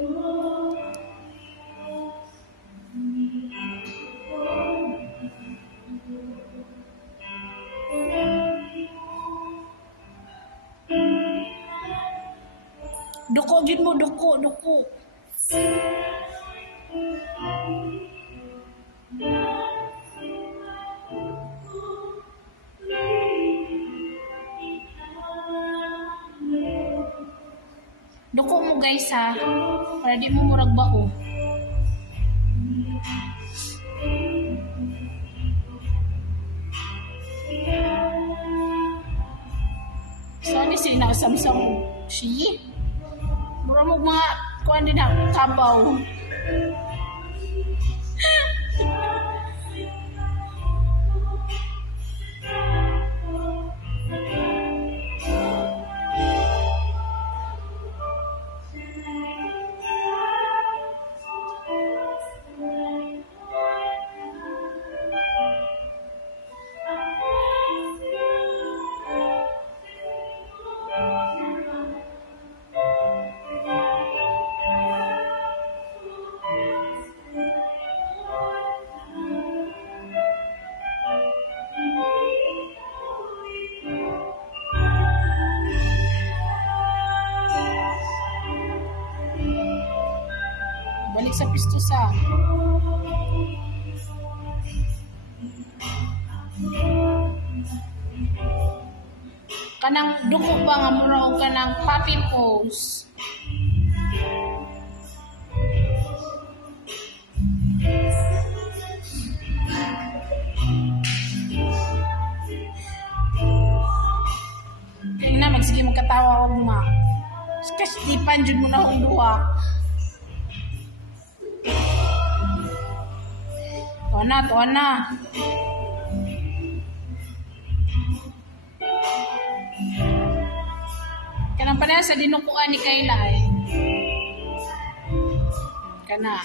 Duko gid mo, duko. Duko mo guys ha, para di mo murag bao. Saan si nakasamsam siya? Mura mo mga kuhan din na kabaw. Balik sa pistusa. Kanang duko ba nga mura o kanang puppy pose. Tingnan na, magsige magkatawa ko ma. Kasi tipan dyan mo na akong duwa. Tuwa na. Kanang pala sa dinukuan ni Kayla eh. Kana.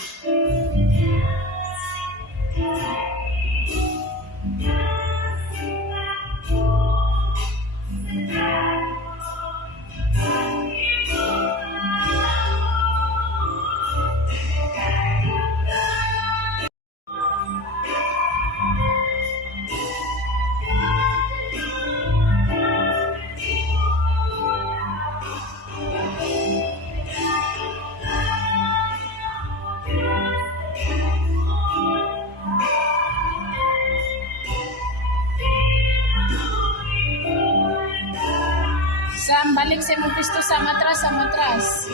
Sam, balik sa mong pisto sa matras.